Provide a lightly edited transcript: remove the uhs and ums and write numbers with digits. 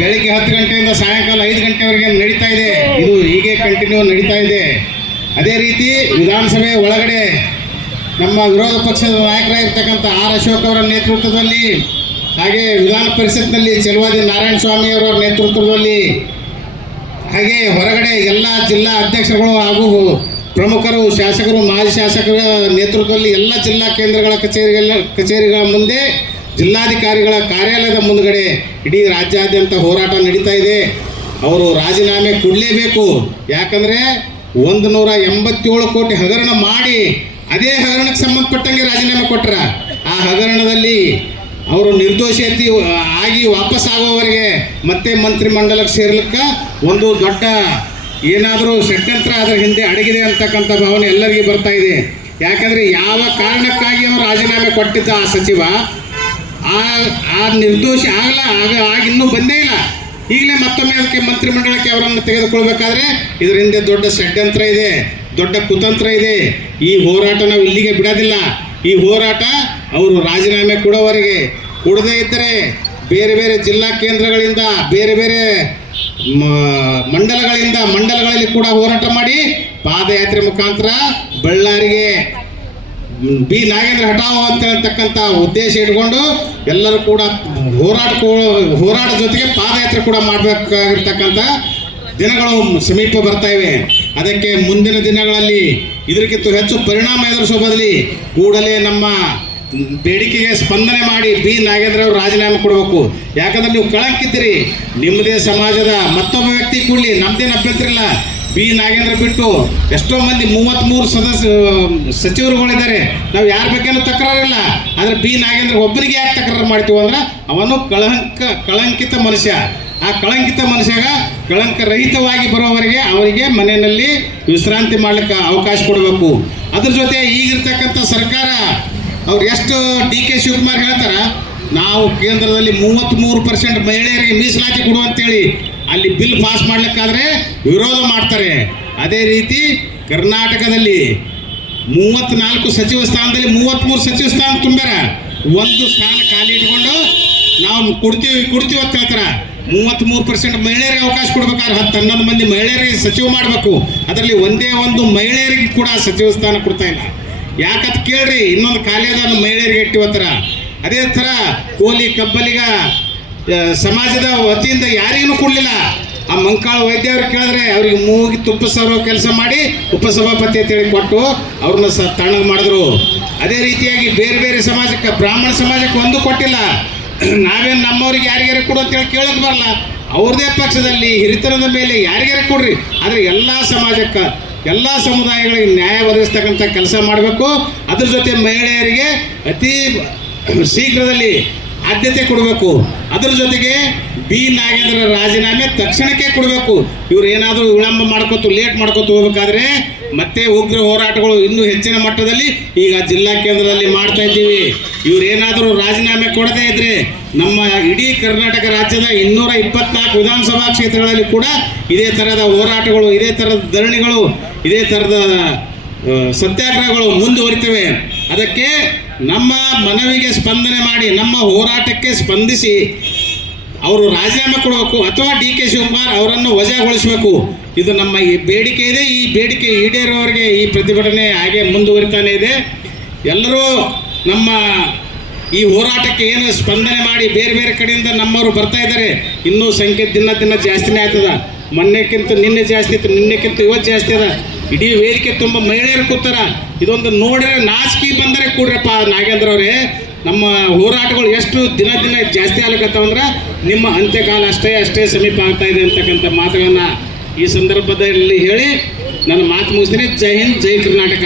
ಬೆಳಿಗ್ಗೆ 10 ಗಂಟೆಯಿಂದ ಸಾಯಂಕಾಲ 5 ಗಂಟೆವರೆಗೆ ನಡೀತಾ ಇದೆ. ಇದು ಹೀಗೆ ಕಂಟಿನ್ಯೂ ನಡೀತಾ ಇದೆ. ಅದೇ ರೀತಿ ವಿಧಾನಸಭೆ ಒಳಗಡೆ ನಮ್ಮ ವಿರೋಧ ಪಕ್ಷದ ನಾಯಕರಾಗಿರ್ತಕ್ಕಂಥ ಆರ್ ಅಶೋಕ್ ಅವರ ನೇತೃತ್ವದಲ್ಲಿ, ಹಾಗೆ ವಿಧಾನ ಪರಿಷತ್ನಲ್ಲಿ ಚೆಲುವಾದಿ ನಾರಾಯಣ ಸ್ವಾಮಿ ಅವರ ನೇತೃತ್ವದಲ್ಲಿ, ಹಾಗೆ ಹೊರಗಡೆ ಎಲ್ಲ ಜಿಲ್ಲಾ ಅಧ್ಯಕ್ಷರುಗಳು ಹಾಗೂ ಪ್ರಮುಖರು, ಶಾಸಕರು, ಮಾಜಿ ಶಾಸಕರ ನೇತೃತ್ವದಲ್ಲಿ ಎಲ್ಲ ಜಿಲ್ಲಾ ಕೇಂದ್ರಗಳ ಕಚೇರಿಗಳ ಮುಂದೆ, ಜಿಲ್ಲಾಧಿಕಾರಿಗಳ ಕಾರ್ಯಾಲಯದ ಮುಂದುಗಡೆ ಇಡೀ ರಾಜ್ಯಾದ್ಯಂತ ಹೋರಾಟ ನಡೀತಾ ಇದೆ. ಅವರು ರಾಜೀನಾಮೆ ಕೊಡಲೇಬೇಕು. ಯಾಕಂದರೆ 187 ಕೋಟಿ ಹಗರಣ ಮಾಡಿ ಅದೇ ಹಗರಣಕ್ಕೆ ಸಂಬಂಧಪಟ್ಟಂಗೆ ರಾಜೀನಾಮೆ ಕೊಟ್ಟರ. ಆ ಹಗರಣದಲ್ಲಿ ಅವರು ನಿರ್ದೋಷಿ ಆಗಿ ವಾಪಸ್ ಆಗೋವರೆಗೆ ಮತ್ತೆ ಮಂತ್ರಿಮಂಡಲಕ್ಕೆ ಸೇರ್ಲಿಕ್ಕೆ ಒಂದು ದೊಡ್ಡ ಏನಾದರೂ ಷಡ್ಯಂತ್ರ ಅದರ ಹಿಂದೆ ಅಡಗಿದೆ ಅಂತಕ್ಕಂಥ ಭಾವನೆ ಎಲ್ಲರಿಗೂ ಬರ್ತಾ ಇದೆ. ಯಾಕಂದರೆ ಯಾವ ಕಾರಣಕ್ಕಾಗಿ ಅವರು ರಾಜೀನಾಮೆ ಕೊಟ್ಟಿದ್ದ ಆ ಸಚಿವ ಆ ನಿರ್ದೋಷಿ ಆಗಿನ್ನೂ ಬಂದೇ ಇಲ್ಲ. ಈಗಲೇ ಮತ್ತೊಮ್ಮೆ ಅದಕ್ಕೆ ಮಂತ್ರಿಮಂಡಲಕ್ಕೆ ಅವರನ್ನು ತೆಗೆದುಕೊಳ್ಬೇಕಾದ್ರೆ ಇದರ ಹಿಂದೆ ದೊಡ್ಡ ಷಡ್ಯಂತ್ರ ಇದೆ, ದೊಡ್ಡ ಕುತಂತ್ರ ಇದೆ. ಈ ಹೋರಾಟ ನಾವು ಇಲ್ಲಿಗೆ ಬಿಡೋದಿಲ್ಲ. ಈ ಹೋರಾಟ ಅವರು ರಾಜೀನಾಮೆ ಕೊಡೋವರೆಗೆ, ಕೊಡದೇ ಇದ್ದರೆ ಬೇರೆ ಬೇರೆ ಜಿಲ್ಲಾ ಕೇಂದ್ರಗಳಿಂದ, ಬೇರೆ ಬೇರೆ ಮಂಡಲಗಳಲ್ಲಿ ಕೂಡ ಹೋರಾಟ ಮಾಡಿ ಪಾದಯಾತ್ರೆ ಮುಖಾಂತರ ಬಳ್ಳಾರಿಗೆ ಬಿ ನಾಗೇಂದ್ರ ಹಠಾವ್ ಅಂತ ಹೇಳ್ತಕ್ಕಂಥ ಉದ್ದೇಶ ಇಟ್ಕೊಂಡು ಎಲ್ಲರೂ ಕೂಡ ಹೋರಾಟ ಜೊತೆಗೆ ಪಾದಯಾತ್ರೆ ಕೂಡ ಮಾಡಬೇಕಾಗಿರ್ತಕ್ಕಂಥ ದಿನಗಳು ಸಮೀಪ ಬರ್ತಾ ಇವೆ. ಅದಕ್ಕೆ ಮುಂದಿನ ದಿನಗಳಲ್ಲಿ ಇದಕ್ಕಿಂತ ಹೆಚ್ಚು ಪರಿಣಾಮ ಎದುರಿಸೋ ಬದಲಿ ಕೂಡಲೇ ನಮ್ಮ ಬೇಡಿಕೆಗೆ ಸ್ಪಂದನೆ ಮಾಡಿ ಬಿ ನಾಗೇಂದ್ರ ಅವರು ರಾಜೀನಾಮೆ ಕೊಡಬೇಕು. ಯಾಕಂದ್ರೆ ನೀವು ಕಳಂಕಿದ್ದೀರಿ. ನಿಮ್ಮದೇ ಸಮಾಜದ ಮತ್ತೊಬ್ಬ ವ್ಯಕ್ತಿ ಕೂಡಲಿ, ನಮ್ಮದೇನು ಅಭ್ಯಂತರ ಇಲ್ಲ. ಬಿ ನಾಗೇಂದ್ರ ಬಿಟ್ಟು ಎಷ್ಟೋ ಮಂದಿ 33 ಸಚಿವರುಗಳಿದ್ದಾರೆ. ನಾವು ಯಾರ ಬಗ್ಗೆನೂ ತಕರಾರಿಲ್ಲ. ಆದರೆ ಬಿ ನಾಗೇಂದ್ರ ಒಬ್ಬರಿಗೆ ಯಾಕೆ ತಕರಾರು ಮಾಡ್ತೀವಿ ಅಂದ್ರೆ ಅವನು ಕಳಂಕಿತ ಮನುಷ್ಯ. ಆ ಕಳಂಕಿತ ಮನುಷ್ಯಾಗ ಕಳಂಕರಹಿತವಾಗಿ ಬರೋವರೆಗೆ ಅವರಿಗೆ ಮನೆಯಲ್ಲಿ ವಿಶ್ರಾಂತಿ ಮಾಡಲಿಕ್ಕೆ ಅವಕಾಶ ಕೊಡಬೇಕು. ಅದ್ರ ಜೊತೆ ಈಗಿರ್ತಕ್ಕಂಥ ಸರ್ಕಾರ ಅವ್ರು ಎಷ್ಟು ಡಿ ಕೆ ಶಿವಕುಮಾರ್ ಹೇಳ್ತಾರ, ನಾವು ಕೇಂದ್ರದಲ್ಲಿ 33% ಮಹಿಳೆಯರಿಗೆ ಮೀಸಲಾತಿ ಕೊಡು ಅಂತೇಳಿ ಅಲ್ಲಿ ಬಿಲ್ ಪಾಸ್ ಮಾಡಲಿಕ್ಕಾದ್ರೆ ವಿರೋಧ ಮಾಡ್ತಾರೆ. ಅದೇ ರೀತಿ ಕರ್ನಾಟಕದಲ್ಲಿ 34 ಸಚಿವ ಸ್ಥಾನದಲ್ಲಿ 33 ಸಚಿವ ಸ್ಥಾನ ತುಂಬ್ಯಾರ. ಒಂದು ಸ್ಥಾನ ಖಾಲಿ ಇಟ್ಕೊಂಡು ನಾವು ಕೊಡ್ತೀವಿ ಅಂತ ಹೇಳ್ತಾರ. 33% ಮಹಿಳೆಯರಿಗೆ ಅವಕಾಶ ಕೊಡ್ಬೇಕಾದ್ರೆ 10-11 ಮಂದಿ ಮಹಿಳೆಯರಿಗೆ ಸಚಿವ ಮಾಡಬೇಕು. ಅದರಲ್ಲಿ ಒಂದೇ ಒಂದು ಮಹಿಳೆಯರಿಗೆ ಕೂಡ ಸಚಿವ ಸ್ಥಾನ ಕೊಡ್ತಾ ಇಲ್ಲ. ಯಾಕಂತ ಕೇಳ್ರಿ, ಇನ್ನೊಂದು ಖಾಲಿಯಾದ ಮಹಿಳೆಯರಿಗೆ ಇಟ್ಟಿವತ್ತರ. ಅದೇ ಥರ ಕೋಲಿ ಕಬ್ಬಲಿಗ ಸಮಾಜದ ವತಿಯಿಂದ ಯಾರಿಗೂ ಕೊಡಲಿಲ್ಲ. ಆ ಮಂಕಾಳ ವೈದ್ಯ ಅವ್ರು ಕೇಳಿದ್ರೆ ಅವ್ರಿಗೆ ಮೂಗಿ ತುಪ್ಪ ಸರೋ ಕೆಲಸ ಮಾಡಿ ಉಪಸಭಾಪತಿ ಅಂತೇಳಿ ಕೊಟ್ಟು ಅವ್ರನ್ನ ತಣ್ಣಗೆ ಮಾಡಿದ್ರು. ಅದೇ ರೀತಿಯಾಗಿ ಬೇರೆ ಬೇರೆ ಸಮಾಜಕ್ಕೆ, ಬ್ರಾಹ್ಮಣ ಸಮಾಜಕ್ಕೆ ಒಂದು ಕೊಟ್ಟಿಲ್ಲ. ನಾವೇನು ನಮ್ಮವ್ರಿಗೆ ಯಾರಿಗಾರ ಕೊಡು ಅಂತೇಳಿ ಕೇಳೋಕೆ ಬರಲ್ಲ. ಅವ್ರದೇ ಪಕ್ಷದಲ್ಲಿ ಹಿರಿತನದ ಮೇಲೆ ಯಾರಿಗಾರ ಕೊಡ್ರಿ. ಆದರೆ ಎಲ್ಲ ಸಮಾಜಕ್ಕೆ, ಎಲ್ಲ ಸಮುದಾಯಗಳಿಗೆ ನ್ಯಾಯ ಒದಗಿಸ್ತಕ್ಕಂಥ ಕೆಲಸ ಮಾಡಬೇಕು. ಅದ್ರ ಜೊತೆ ಮಹಿಳೆಯರಿಗೆ ಅತಿ ಶೀಘ್ರದಲ್ಲಿ ಆದ್ಯತೆ ಕೊಡಬೇಕು. ಅದರ ಜೊತೆಗೆ ಬಿ ನಾಗೇಂದ್ರ ರಾಜೀನಾಮೆ ತಕ್ಷಣಕ್ಕೆ ಕೊಡಬೇಕು. ಇವ್ರು ಏನಾದರೂ ವಿಳಂಬ ಲೇಟ್ ಮಾಡ್ಕೊತ ಹೋಗ್ಬೇಕಾದ್ರೆ ಮತ್ತೆ ಉಗ್ರ ಹೋರಾಟಗಳು ಇನ್ನೂ ಹೆಚ್ಚಿನ ಮಟ್ಟದಲ್ಲಿ ಈಗ ಜಿಲ್ಲಾ ಕೇಂದ್ರದಲ್ಲಿ ಮಾಡ್ತಾ ಇದ್ದೀವಿ. ಇವ್ರು ಏನಾದರೂ ರಾಜೀನಾಮೆ ಕೊಡದೇ ಇದ್ರೆ ನಮ್ಮ ಇಡೀ ಕರ್ನಾಟಕ ರಾಜ್ಯದ 224 ವಿಧಾನಸಭಾ ಕ್ಷೇತ್ರಗಳಲ್ಲಿ ಕೂಡ ಇದೇ ಥರದ ಹೋರಾಟಗಳು, ಇದೇ ಥರದ ಧರಣಿಗಳು, ಇದೇ ಥರದ ಸತ್ಯಾಗ್ರಹಗಳು ಮುಂದುವರಿತವೆ. ಅದಕ್ಕೆ ನಮ್ಮ ಮನವಿಗೆ ಸ್ಪಂದನೆ ಮಾಡಿ, ನಮ್ಮ ಹೋರಾಟಕ್ಕೆ ಸ್ಪಂದಿಸಿ ಅವರು ರಾಜೀನಾಮೆ ಕೊಡಬೇಕು ಅಥವಾ ಡಿ ಕೆ ಶಿವಕುಮಾರ್ ಅವರನ್ನು ವಜಾಗೊಳಿಸಬೇಕು. ಇದು ನಮ್ಮ ಈ ಬೇಡಿಕೆ ಇದೆ. ಈ ಬೇಡಿಕೆ ಈಡೇರುವವರೆಗೆ ಈ ಪ್ರತಿಭಟನೆ ಹಾಗೆ ಮುಂದುವರಿತಾನೆ ಇದೆ. ಎಲ್ಲರೂ ನಮ್ಮ ಈ ಹೋರಾಟಕ್ಕೆ ಏನು ಸ್ಪಂದನೆ ಮಾಡಿ ಬೇರೆ ಬೇರೆ ಕಡೆಯಿಂದ ನಮ್ಮವರು ಬರ್ತಾ ಇದ್ದಾರೆ. ಇನ್ನೂ ಸಂಖ್ಯೆ ದಿನ ಜಾಸ್ತಿನೇ ಆಗ್ತದ. ಮೊನ್ನೆಕ್ಕಿಂತ ನಿನ್ನೆ ಜಾಸ್ತಿ ಇತ್ತು, ನಿನ್ನೆಕ್ಕಿಂತ ಇವತ್ತು ಜಾಸ್ತಿ ಅದ. ಇಡೀ ವೇದಿಕೆ ತುಂಬ ಮಹಿಳೆಯರು ಕೂತಾರ. ಇದೊಂದು ನೋಡಿದ್ರೆ ನಾಚಿಕೆ ಬಂದರೆ ಕೂಡ್ರಪ್ಪ ನಾಗೇಂದ್ರ ಅವರೇ. ನಮ್ಮ ಹೋರಾಟಗಳು ಎಷ್ಟು ದಿನ ಜಾಸ್ತಿ ಆಗ್ಲಿಕ್ಕತ್ತವಂದ್ರೆ ನಿಮ್ಮ ಅಂತ್ಯಕಾಲ ಅಷ್ಟೇ ಸಮೀಪ ಆಗ್ತಾ ಇದೆ ಅಂತಕ್ಕಂಥ ಮಾತುಗಳನ್ನು ಈ ಸಂದರ್ಭದಲ್ಲಿ ಹೇಳಿ ನನ್ನ ಮಾತು ಮುಗಿಸ್ತೀನಿ. ಜೈ ಹಿಂದ್, ಜೈ ಕರ್ನಾಟಕ.